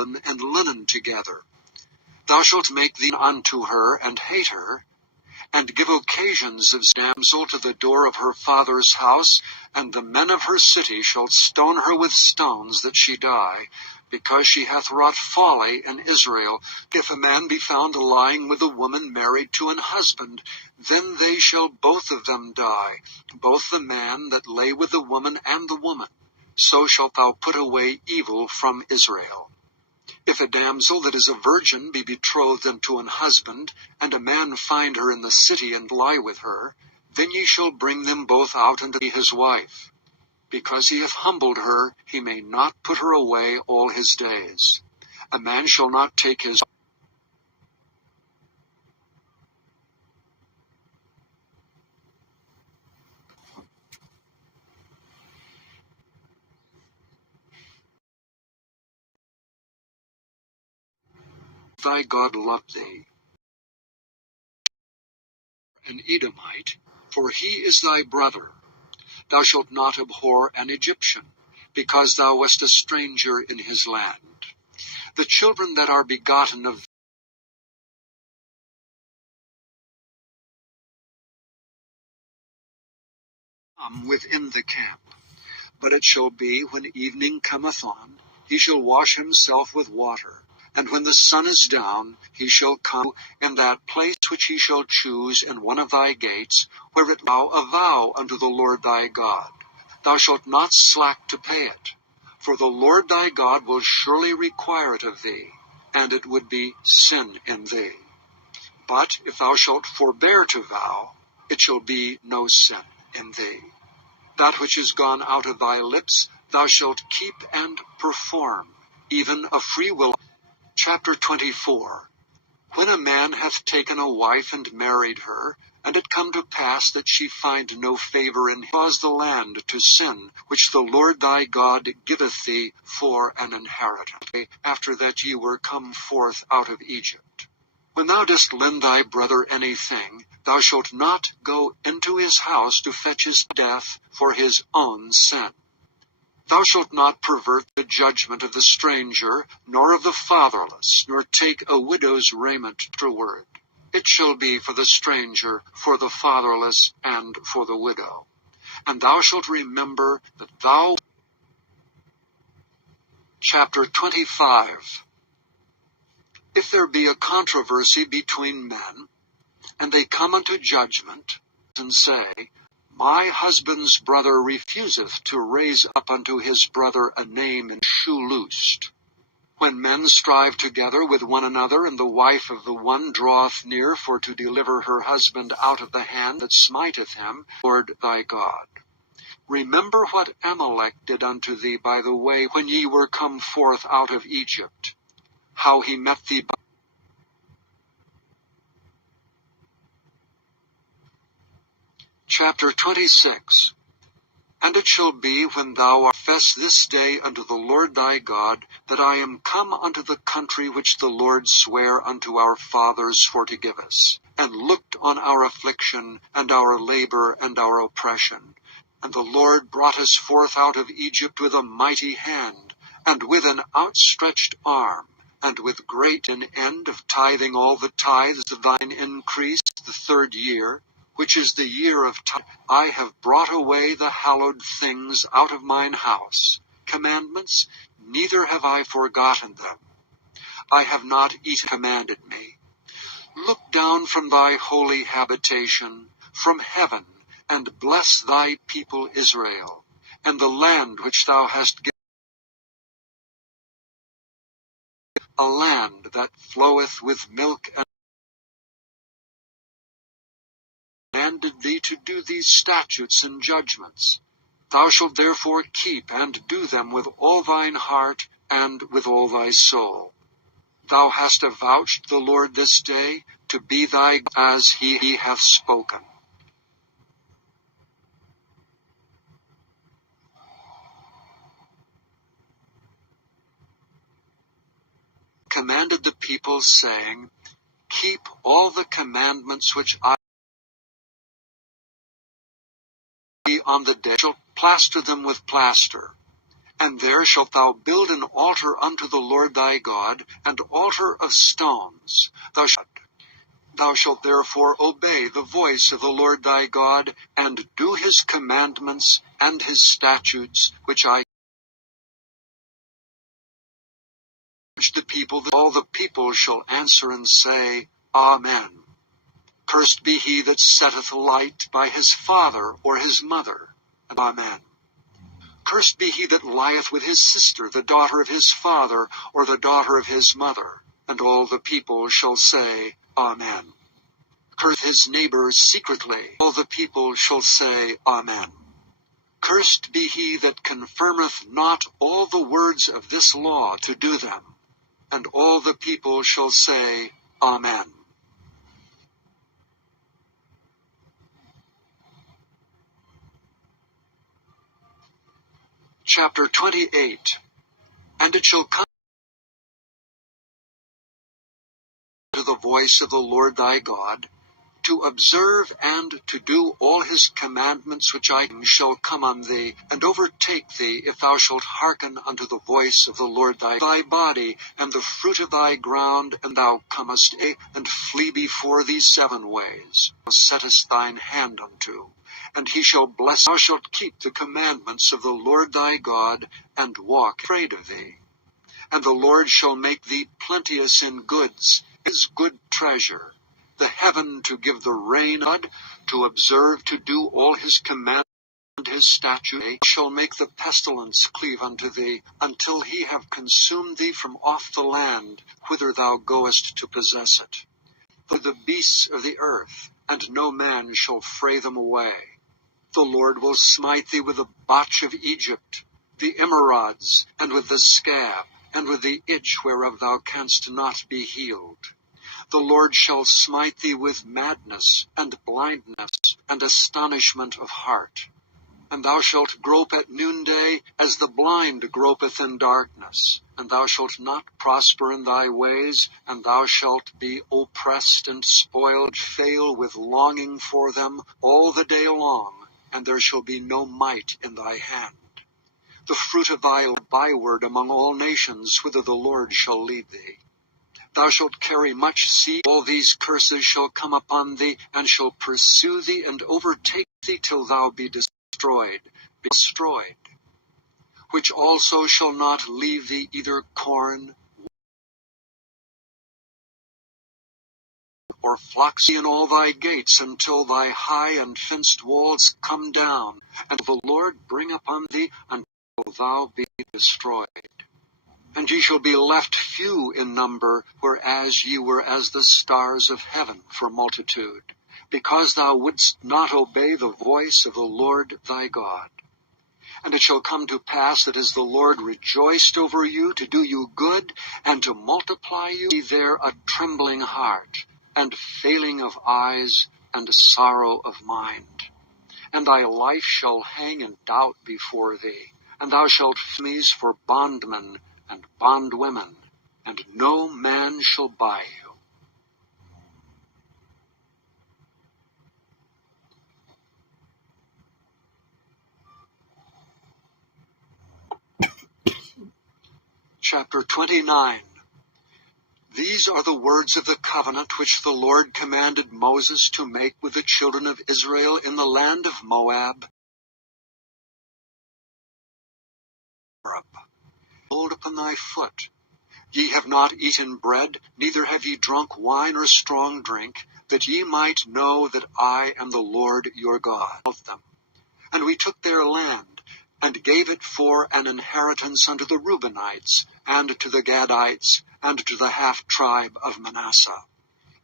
woolen and linen together. Thou shalt make thee unto her, and hate her, and give occasions of damsel to the door of her father's house, and the men of her city shall stone her with stones that she die, because she hath wrought folly in Israel. If a man be found lying with a woman married to an husband, then they shall both of them die, both the man that lay with the woman and the woman. So shalt thou put away evil from Israel. If a damsel that is a virgin be betrothed unto an husband, and a man find her in the city and lie with her, then ye shall bring them both out unto his wife. Because he hath humbled her, he may not put her away all his days. A man shall not take his thy God loved thee. An Edomite, for he is thy brother. Thou shalt not abhor an Egyptian, because thou wast a stranger in his land. The children that are begotten of within the camp. But it shall be, when evening cometh on, he shall wash himself with water, and when the sun is down, he shall come in that place which he shall choose in one of thy gates, where it thou a vow unto the Lord thy God. Thou shalt not slack to pay it, for the Lord thy God will surely require it of thee, and it would be sin in thee. But if thou shalt forbear to vow, it shall be no sin in thee. That which is gone out of thy lips thou shalt keep and perform, even a free will. Chapter 24. When a man hath taken a wife and married her, and it come to pass that she find no favor in him, cause the land to sin, which the Lord thy God giveth thee for an inheritance, after that ye were come forth out of Egypt. When thou dost lend thy brother anything, thou shalt not go into his house to fetch his death for his own sin. Thou shalt not pervert the judgment of the stranger, nor of the fatherless, nor take a widow's raiment afterward. It shall be for the stranger, for the fatherless, and for the widow. And thou shalt remember that thou... Chapter 25. If there be a controversy between men, and they come unto judgment, and say, My husband's brother refuseth to raise up unto his brother a name and shoe loosed. When men strive together with one another, and the wife of the one draweth near for to deliver her husband out of the hand that smiteth him, Lord thy God. Remember what Amalek did unto thee by the way when ye were come forth out of Egypt, how he met thee by... Chapter 26. And it shall be, when thou art confess this day unto the Lord thy God, that I am come unto the country which the Lord sware unto our fathers for to give us, and looked on our affliction, and our labor, and our oppression. And the Lord brought us forth out of Egypt with a mighty hand, and with an outstretched arm, and with great an end of tithing all the tithes of thine increase the 3rd year, which is the year of tithe. I have brought away the hallowed things out of mine house, commandments, neither have I forgotten them. I have not eaten commanded me. Look down from thy holy habitation, from heaven, and bless thy people Israel, and the land which thou hast given, a land that floweth with milk and commanded thee to do these statutes and judgments. Thou shalt therefore keep and do them with all thine heart and with all thy soul. Thou hast avouched the Lord this day to be thy God, as he hath spoken. Commanded the people, saying, Keep all the commandments which I on the day shall plaster them with plaster, And there shalt thou build an altar unto the Lord thy God, an altar of stones. Thou shalt therefore obey the voice of the Lord thy God, and do his commandments and his statutes, which I urge the people. All the people shall answer and say, Amen. Cursed be he that setteth light by his father or his mother. Amen. Cursed be he that lieth with his sister, the daughter of his father, or the daughter of his mother. And all the people shall say, Amen. Cursed his neighbor secretly. All the people shall say, Amen. Cursed be he that confirmeth not all the words of this law to do them. And all the people shall say, Amen. Chapter 28. And it shall come to the voice of the Lord thy God, to observe and to do all his commandments which I shall come on thee, and overtake thee, if thou shalt hearken unto the voice of the Lord thy body, and the fruit of thy ground, and thou comest and flee before thee 7 ways, thou settest thine hand unto. And he shall bless. Thou shalt keep the commandments of the Lord thy God, and walk afraid of thee. And the Lord shall make thee plenteous in goods, his good treasure, the heaven to give the rain, to observe to do all his commandments and his statutes. He shall make the pestilence cleave unto thee, until he have consumed thee from off the land, whither thou goest to possess it. For the beasts of the earth, and no man shall fray them away. The Lord will smite thee with the botch of Egypt, the emerods, and with the scab, and with the itch whereof thou canst not be healed. The Lord shall smite thee with madness, and blindness, and astonishment of heart. And thou shalt grope at noonday, as the blind gropeth in darkness. And thou shalt not prosper in thy ways, and thou shalt be oppressed and spoiled, fail with longing for them all the day long, and there shall be no might in thy hand. The fruit of thy byword among all nations, whither the Lord shall lead thee. Thou shalt carry much seed. All these curses shall come upon thee, and shall pursue thee, and overtake thee, till thou be destroyed. Which also shall not leave thee either corn or flocks in all thy gates, until thy high and fenced walls come down, and the Lord bring upon thee, until thou be destroyed. And ye shall be left few in number, whereas ye were as the stars of heaven for multitude, because thou wouldst not obey the voice of the Lord thy God. And it shall come to pass that as the Lord rejoiced over you to do you good, and to multiply you, be there a trembling heart, and failing of eyes, and sorrow of mind. And thy life shall hang in doubt before thee, and thou shalt fees for bondmen and bondwomen, and no man shall buy you. Chapter 29. These are the words of the covenant which the Lord commanded Moses to make with the children of Israel in the land of Moab. Hold upon thy foot. Ye have not eaten bread, neither have ye drunk wine or strong drink, that ye might know that I am the Lord your God. And we took their land, and gave it for an inheritance unto the Reubenites, and to the Gadites, and to the half-tribe of Manasseh.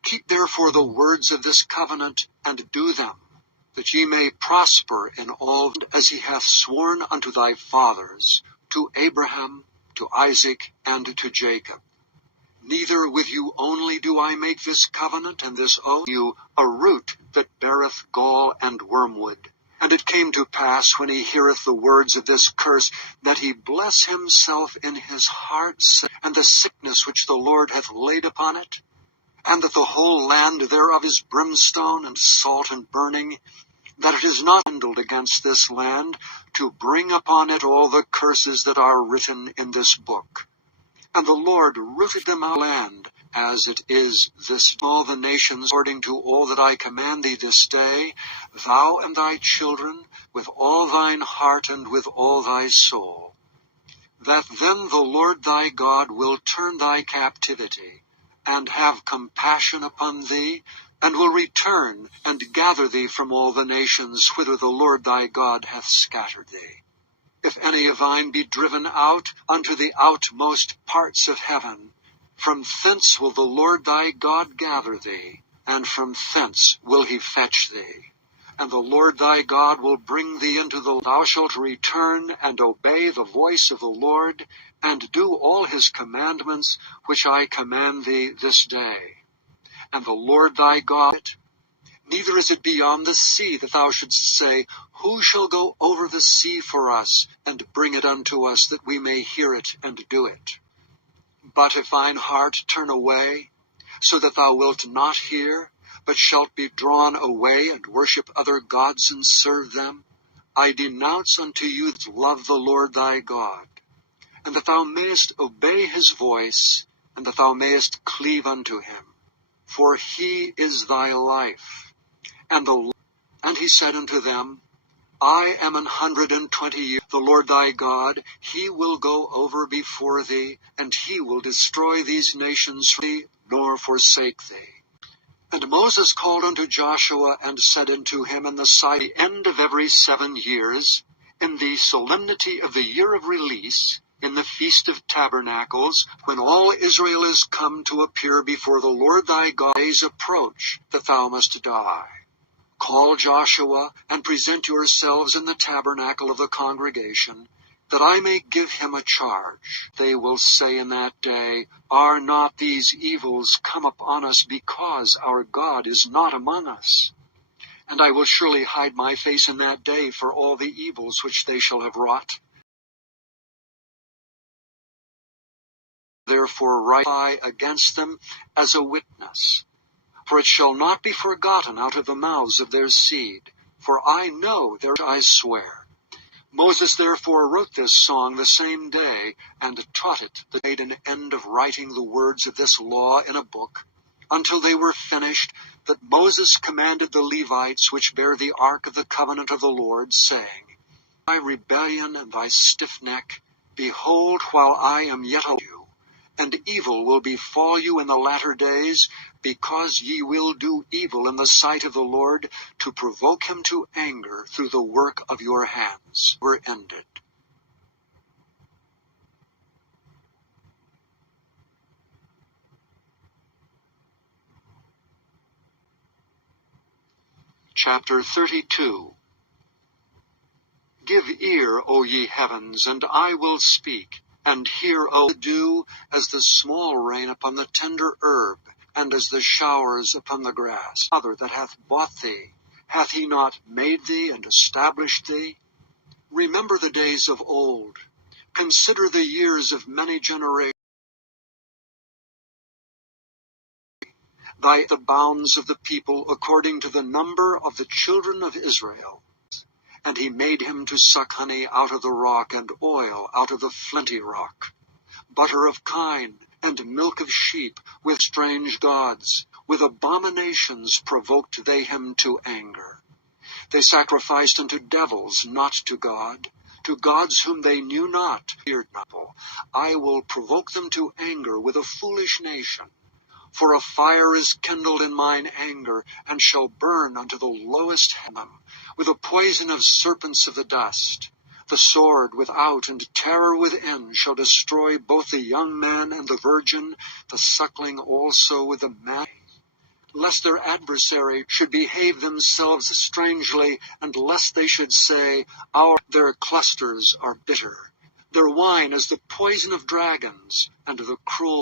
Keep therefore the words of this covenant, and do them, that ye may prosper in all, as he hath sworn unto thy fathers, to Abraham, to Isaac, and to Jacob. Neither with you only do I make this covenant and this oath, you a root that beareth gall and wormwood. And it came to pass, when he heareth the words of this curse, that he bless himself in his heart, and the sickness which the Lord hath laid upon it, and that the whole land thereof is brimstone and salt and burning. that it is not handled against this land, to bring upon it all the curses that are written in this book. And the Lord rooted them out of the land, as it is this all the nations, according to all that I command thee this day, thou and thy children, with all thine heart and with all thy soul. That then the Lord thy God will turn thy captivity, and have compassion upon thee, and will return and gather thee from all the nations whither the Lord thy God hath scattered thee. If any of thine be driven out unto the outmost parts of heaven, from thence will the Lord thy God gather thee, and from thence will he fetch thee. And the Lord thy God will bring thee into the land. Thou shalt return and obey the voice of the Lord, and do all his commandments which I command thee this day. And the Lord thy God, neither is it beyond the sea, that thou shouldst say, Who shall go over the sea for us, and bring it unto us, that we may hear it and do it? But if thine heart turn away, so that thou wilt not hear, but shalt be drawn away, and worship other gods, and serve them, I denounce unto you that love the Lord thy God, and that thou mayest obey his voice, and that thou mayest cleave unto him. For he is thy life. And he said unto them, I am 120 years. The Lord thy God, he will go over before thee, and he will destroy these nations from thee, nor forsake thee. And Moses called unto Joshua, and said unto him in the sight, the end of every 7 years, in the solemnity of the year of release, in the Feast of Tabernacles, when all Israel is come to appear before the Lord thy God, days approach, that thou must die. Call Joshua, and present yourselves in the tabernacle of the congregation, that I may give him a charge. They will say in that day, Are not these evils come upon us because our God is not among us? And I will surely hide my face in that day for all the evils which they shall have wrought. Therefore write I against them as a witness. For it shall not be forgotten out of the mouths of their seed, for I know their I swear. Moses therefore wrote this song the same day, and taught it, that made an end of writing the words of this law in a book, until they were finished, that Moses commanded the Levites which bear the ark of the covenant of the Lord, saying, Thy rebellion and thy stiff neck, behold, while I am yet alive, and evil will befall you in the latter days, because ye will do evil in the sight of the Lord, to provoke him to anger through the work of your hands. Were ended. Chapter 32. Give ear, O ye heavens, and I will speak, and hear, O dew, as the small rain upon the tender herb, and as the showers upon the grass. Father that hath bought thee, hath he not made thee and established thee? Remember the days of old. Consider the years of many generations. The bounds of the people according to the number of the children of Israel. And he made him to suck honey out of the rock, and oil out of the flinty rock. Butter of kine, and milk of sheep, with strange gods, with abominations provoked they him to anger. They sacrificed unto devils, not to gods whom they knew not, feared not. I will provoke them to anger with a foolish nation. For a fire is kindled in mine anger, and shall burn unto the lowest heaven, with a poison of serpents of the dust. The sword without and terror within shall destroy both the young man and the virgin, the suckling also with the man, lest their adversary should behave themselves strangely, and lest they should say, Their clusters are bitter. Their wine is the poison of dragons, and the cruel